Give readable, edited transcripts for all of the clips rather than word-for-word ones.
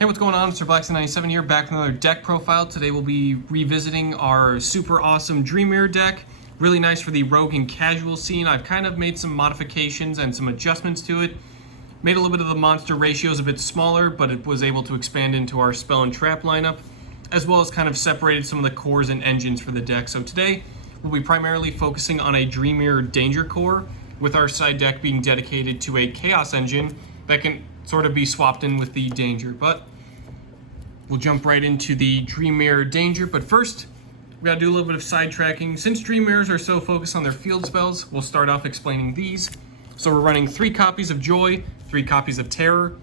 Hey, what's going on? Mr. Blackson97 here, back with another deck profile. Today we'll be revisiting our super awesome Dreamwear deck. Really nice for the rogue and casual scene. I've kind of made some modifications and some adjustments to it. Made a little bit of the monster ratios a bit smaller, but it was able to expand into our spell and trap lineup, as well as kind of separated some of the cores and engines for the deck. So today we'll be primarily focusing on a Dreamwear Danger core, with our side deck being dedicated to a Chaos engine that can sort of be swapped in with the Danger. But we'll jump right into the Dreamwear Danger. But first, we gotta do a little bit of sidetracking. Since Dreamwears are so focused on their field spells, we'll start off explaining these. So we're running 3 copies of Joy, 3 copies of Terror.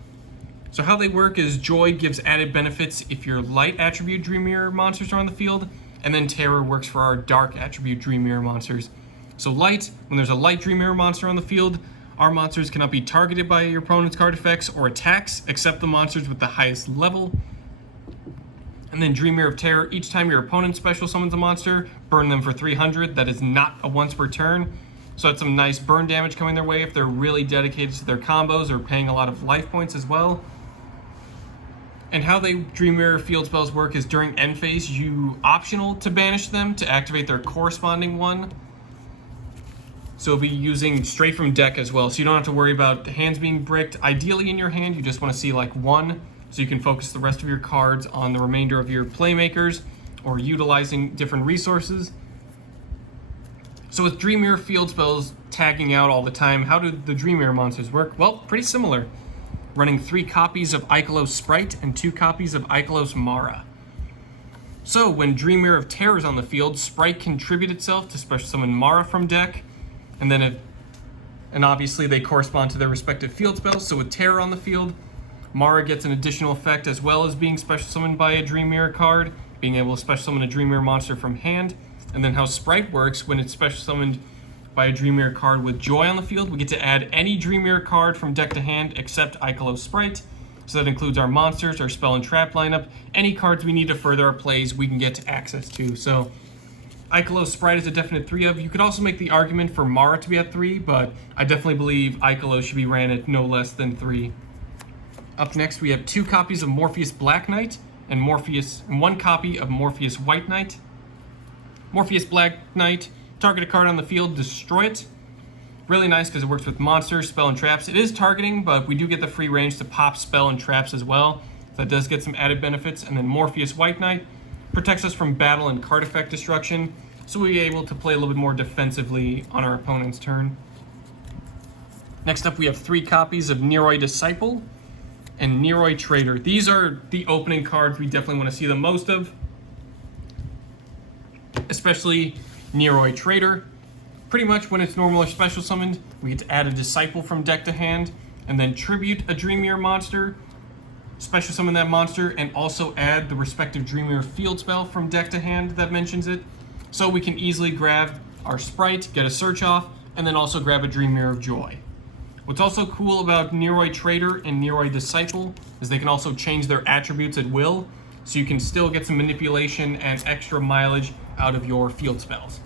So how they work is Joy gives added benefits if your light attribute Dreamwear monsters are on the field, and then Terror works for our dark attribute Dreamwear monsters. So light, when there's a light Dreamwear monster on the field, our monsters cannot be targeted by your opponent's card effects or attacks, except the monsters with the highest level. And then Dreamwear of Terror, each time your opponent special summons a monster, burn them for 300. That is not a once per turn. So that's some nice burn damage coming their way if they're really dedicated to their combos or paying a lot of life points as well. And how they Dreamwear field spells work is during end phase, you optional to banish them to activate their corresponding one. So we'll be using straight from deck as well, so you don't have to worry about the hands being bricked. Ideally in your hand, you just want to see like 1, so you can focus the rest of your cards on the remainder of your playmakers or utilizing different resources. So with Dreamwear field spells tagging out all the time, how do the Dreamwear monsters work? Well, pretty similar. Running 3 copies of YuGiOh Sprite and 2 copies of YuGiOh Mara. So when Dreamwear of Terror is on the field, Sprite can tribute itself to special summon Mara from deck, and obviously they correspond to their respective field spells. So with Terror on the field, Mara gets an additional effect as well as being special summoned by a Dreamwear card, being able to special summon a Dreamwear monster from hand. And then how Sprite works, when it's special summoned by a Dreamwear card with Joy on the field, we get to add any Dreamwear card from deck to hand except YuGiOh Sprite. So that includes our monsters, our spell and trap lineup, any cards we need to further our plays we can get access to. So YuGiOh Sprite is a definite 3 of. You could also make the argument for Mara to be at 3, but I definitely believe YuGiOh should be ran at no less than 3. Up next, we have 2 copies of Morpheus Black Knight and 1 copy of Morpheus White Knight. Morpheus Black Knight, target a card on the field, destroy it. Really nice because it works with monsters, spell, and traps. It is targeting, but we do get the free range to pop spell and traps as well. So that does get some added benefits. And then Morpheus White Knight protects us from battle and card effect destruction, so we'll be able to play a little bit more defensively on our opponent's turn. Next up, we have 3 copies of Neroi Disciple and Neroi Trader. These are the opening cards we definitely want to see the most of, especially Neroi Trader. Pretty much when it's normal or special summoned, we get to add a Disciple from deck to hand, and then tribute a Dreamwear monster, special summon that monster, and also add the respective Dreamwear field spell from deck to hand that mentions it. So we can easily grab our Sprite, get a search off, and then also grab a Dreamwear of Joy. What's also cool about Neroi Trader and Neroi Disciple is they can also change their attributes at will, so you can still get some manipulation and extra mileage out of your field spells.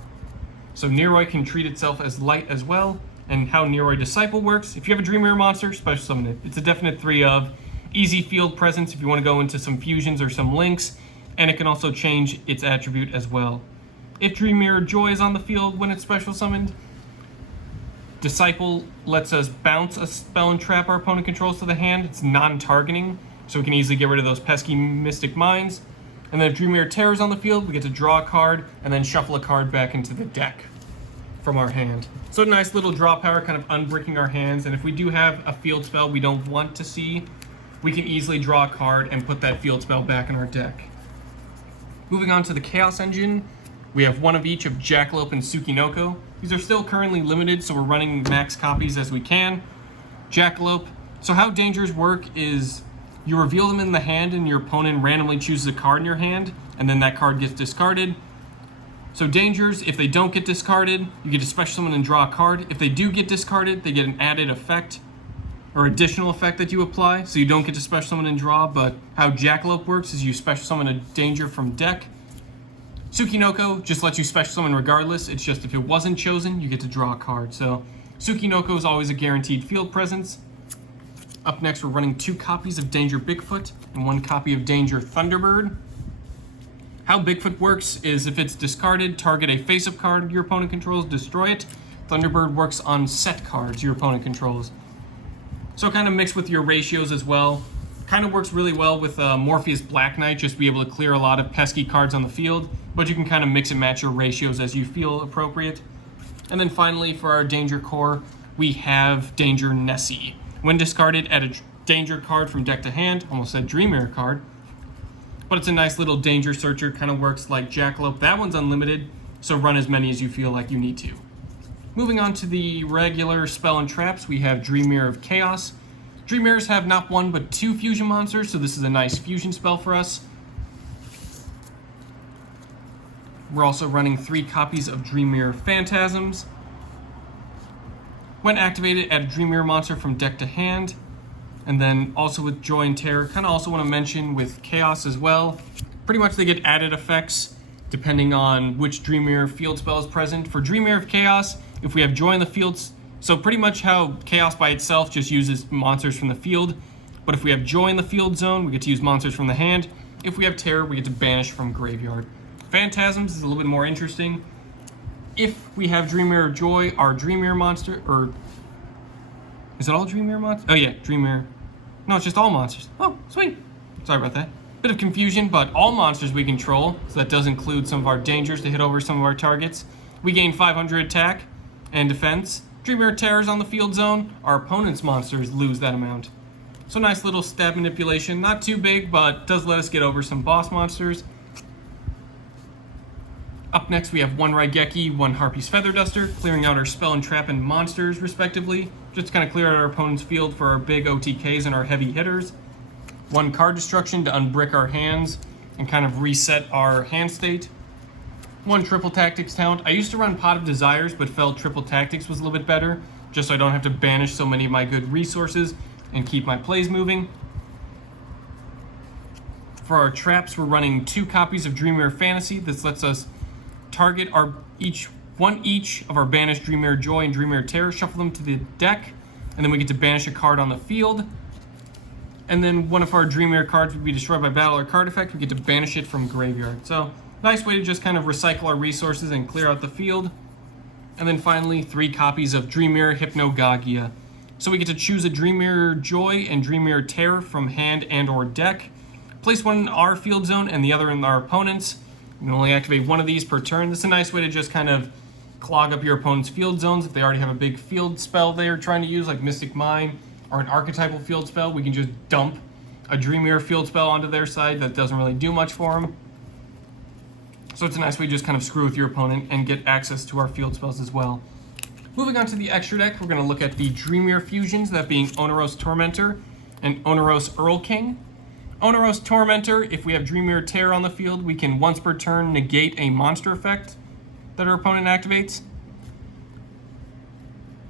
So Neroi can treat itself as light as well, and how Neroi Disciple works, if you have a Dreamwear monster, special summon it. It's a definite 3 of. Easy field presence if you want to go into some fusions or some links, and it can also change its attribute as well. If Dreamwear Joy is on the field when it's special summoned, Disciple lets us bounce a spell and trap our opponent controls to the hand. It's non-targeting, so we can easily get rid of those pesky Mystic Mines. And then if Dreamwear Terror is on the field, we get to draw a card and then shuffle a card back into the deck from our hand. So a nice little draw power, kind of unbricking our hands, and if we do have a field spell we don't want to see, we can easily draw a card and put that field spell back in our deck. Moving on to the Chaos engine, we have 1 of each of Jackalope and Tsukinoko. These are still currently limited, so we're running max copies as we can. Jackalope, so how Dangers work is you reveal them in the hand and your opponent randomly chooses a card in your hand, and then that card gets discarded. So Dangers, if they don't get discarded, you get to special summon and draw a card. If they do get discarded, they get an added effect or additional effect that you apply, so you don't get to special summon and draw. But how Jackalope works is you special summon a Danger from deck. Tsukinoko just lets you special summon regardless. It's just if it wasn't chosen, you get to draw a card. So Tsukinoko is always a guaranteed field presence. Up next, we're running 2 copies of Danger Bigfoot and 1 copy of Danger Thunderbird. How Bigfoot works is if it's discarded, target a face-up card your opponent controls, destroy it. Thunderbird works on set cards your opponent controls. So kind of mixed with your ratios as well. Kind of works really well with Morpheus Black Knight, just to be able to clear a lot of pesky cards on the field, but you can kind of mix and match your ratios as you feel appropriate. And then finally, for our Danger core, we have Danger Nessie. When discarded, add a Danger card from deck to hand, almost said Dreamwear card, but it's a nice little Danger Searcher, kind of works like Jackalope. That one's unlimited, so run as many as you feel like you need to. Moving on to the regular spell and traps, we have Dreamwear of Chaos. Dreamwears have not 1 but 2 fusion monsters, so this is a nice fusion spell for us. We're also running 3 copies of Dreamwear Phantasms. When activated, add a Dreamwear monster from deck to hand. And then also with Joy and Terror, kind of also want to mention with Chaos as well. Pretty much they get added effects depending on which Dreamwear field spell is present. For Dreamwear of Chaos, if we have Joy in the fields, so pretty much how Chaos by itself just uses monsters from the field, but if we have Joy in the field zone, we get to use monsters from the hand. If we have Terror, we get to banish from graveyard. Phantasms is a little bit more interesting. If we have Dreamwear of Joy, our Dreamwear monster, or is it all Dreamwear monsters? Oh yeah, Dreamwear. No, it's just all monsters. Oh, sweet. Sorry about that. Bit of confusion, but all monsters we control, so that does include some of our dangers to hit over some of our targets. We gain 500 attack and defense. Dreamwear Terrors on the field zone, our opponent's monsters lose that amount. So nice little stab manipulation, not too big, but does let us get over some boss monsters. Up next we have 1 Raigeki, 1 Harpy's Feather Duster, clearing out our spell and trap and monsters respectively, just to kind of clear out our opponent's field for our big OTKs and our heavy hitters. 1 card destruction to unbrick our hands and kind of reset our hand state. 1 Triple Tactics talent. I used to run Pot of Desires, but felt Triple Tactics was a little bit better, just so I don't have to banish so many of my good resources and keep my plays moving. For our traps, we're running 2 copies of Dreamwear Fantasy. This lets us target each of our banished Dreamwear Joy and Dreamwear Terror, shuffle them to the deck, and then we get to banish a card on the field. And then one of our Dreamwear cards would be destroyed by battle or card effect. We get to banish it from graveyard. So nice way to just kind of recycle our resources and clear out the field. And then finally, 3 copies of Dreamwear Hypnagogia. So we get to choose a Dreamwear Joy and Dreamwear Terror from hand and or deck. Place one in our field zone and the other in our opponent's. You can only activate 1 of these per turn. This is a nice way to just kind of clog up your opponent's field zones. If they already have a big field spell they're trying to use, like Mystic Mine or an archetypal field spell, we can just dump a Dreamwear field spell onto their side that doesn't really do much for them. So it's a nice way to just kind of screw with your opponent and get access to our field spells as well. Moving on to the extra deck, we're going to look at the Dreamwear fusions, that being Oneros Tormentor and Oneros Earl King. Oneros Tormentor, if we have Dreamwear Terror on the field, we can once per turn negate a monster effect that our opponent activates.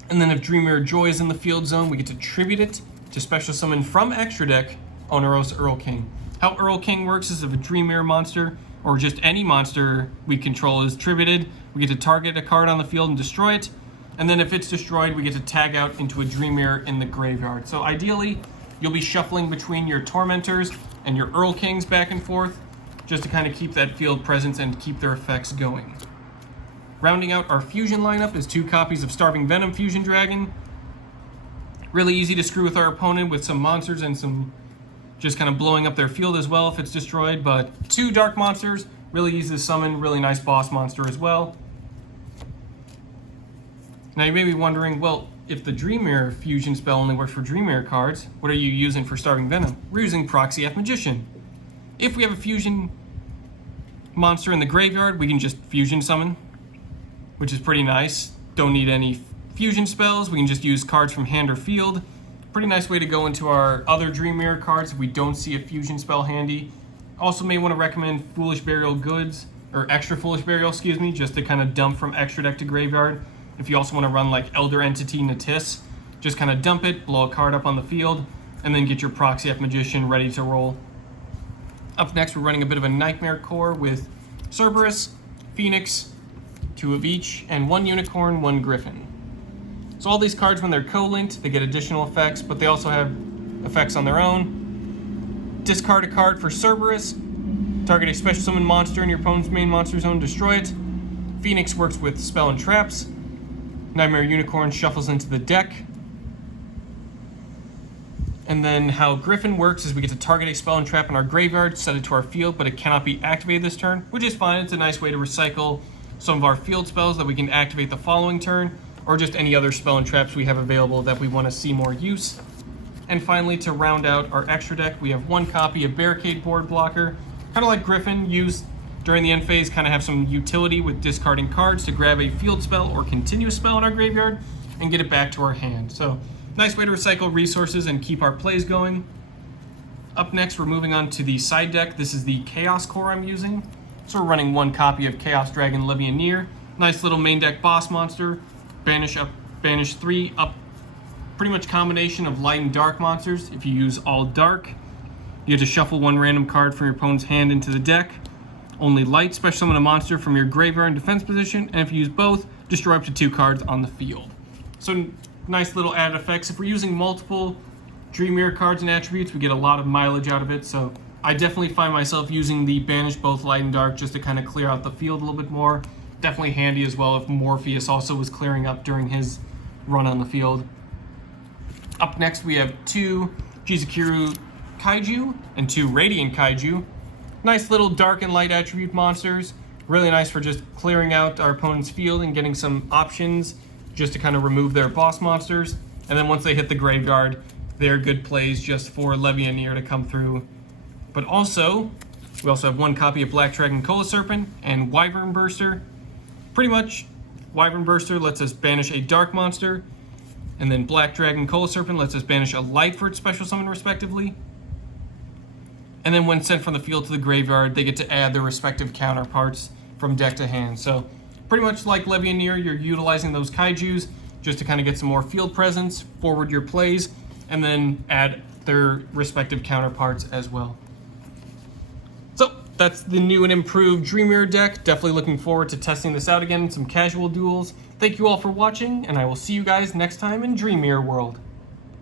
And then if Dreamwear Joy is in the field zone, we get to tribute it to special summon from extra deck Oneros Earl King. How Earl King works is if a Dreamwear monster, or just any monster we control is tributed, we get to target a card on the field and destroy it. And then if it's destroyed, we get to tag out into a Dreamwear in the graveyard. So ideally, you'll be shuffling between your Tormentors and your Earl Kings back and forth, just to kind of keep that field presence and keep their effects going. Rounding out our fusion lineup is 2 copies of Starving Venom Fusion Dragon. Really easy to screw with our opponent with some monsters and some just kind of blowing up their field as well if it's destroyed, but 2 Dark Monsters, really easy to summon, really nice boss monster as well. Now you may be wondering, well, if the Dreamwear fusion spell only works for Dreamwear cards, what are you using for Starving Venom? We're using Proxy F Magician. If we have a fusion monster in the graveyard, we can just fusion summon, which is pretty nice. Don't need any fusion spells. We can just use cards from hand or field. Pretty nice way to go into our other Dreamwear cards if we don't see a fusion spell handy. Also may want to recommend Foolish Burial Goods, or Extra Foolish Burial, excuse me, just to kind of dump from extra deck to graveyard. If you also want to run like Elder Entity Natis, just kind of dump it, blow a card up on the field, and then get your Proxy F Magician ready to roll. Up next, we're running a bit of a Nightmare core with Cerberus, Phoenix, 2 of each, and 1 Unicorn, 1 Griffin. So all these cards, when they're co-linked, they get additional effects, but they also have effects on their own. Discard a card for Cerberus. Target a special summon monster in your opponent's main monster zone, destroy it. Phoenix works with spell and traps. Nightmare Unicorn shuffles into the deck. And then how Griffin works is we get to target a spell and trap in our graveyard, set it to our field, but it cannot be activated this turn, which is fine. It's a nice way to recycle some of our field spells that we can activate the following turn, or just any other spell and traps we have available that we want to see more use. And finally, to round out our extra deck, we have one copy of Barricade Board Blocker. Kind of like Griffin, used during the end phase, kind of have some utility with discarding cards to grab a field spell or continuous spell in our graveyard and get it back to our hand. So nice way to recycle resources and keep our plays going. Up next, we're moving on to the side deck. This is the Chaos Core I'm using. So we're running one copy of Chaos Dragon Levianeer. Nice little main deck boss monster. Banish up, banish 3 up. Pretty much combination of light and dark monsters. If you use all dark, you have to shuffle one random card from your opponent's hand into the deck. Only light, special summon a monster from your graveyard in defense position, and if you use both, destroy up to 2 cards on the field. So nice little added effects. If we're using multiple Dreamwear cards and attributes, we get a lot of mileage out of it. So I definitely find myself using the banish both light and dark just to kind of clear out the field a little bit more. Definitely handy as well if Morpheus also was clearing up during his run on the field. Up next, we have 2 Jizukiru Kaiju and 2 Radiant Kaiju. Nice little dark and light attribute monsters. Really nice for just clearing out our opponent's field and getting some options just to kind of remove their boss monsters. And then once they hit the graveyard, they're good plays just for Levianeer to come through. But also, we also have one copy of Black Dragon Cola Serpent and Wyvern Burster. Pretty much, Wyvern Burster lets us banish a dark monster, and then Black Dragon Cola Serpent lets us banish a light for its special summon respectively. And then when sent from the field to the graveyard, they get to add their respective counterparts from deck to hand. So pretty much like Levianeer, you're utilizing those kaijus just to kind of get some more field presence, forward your plays, and then add their respective counterparts as well. So that's the new and improved Dreamwear deck. Definitely looking forward to testing this out again in some casual duels. Thank you all for watching, and I will see you guys next time in Dreamwear World.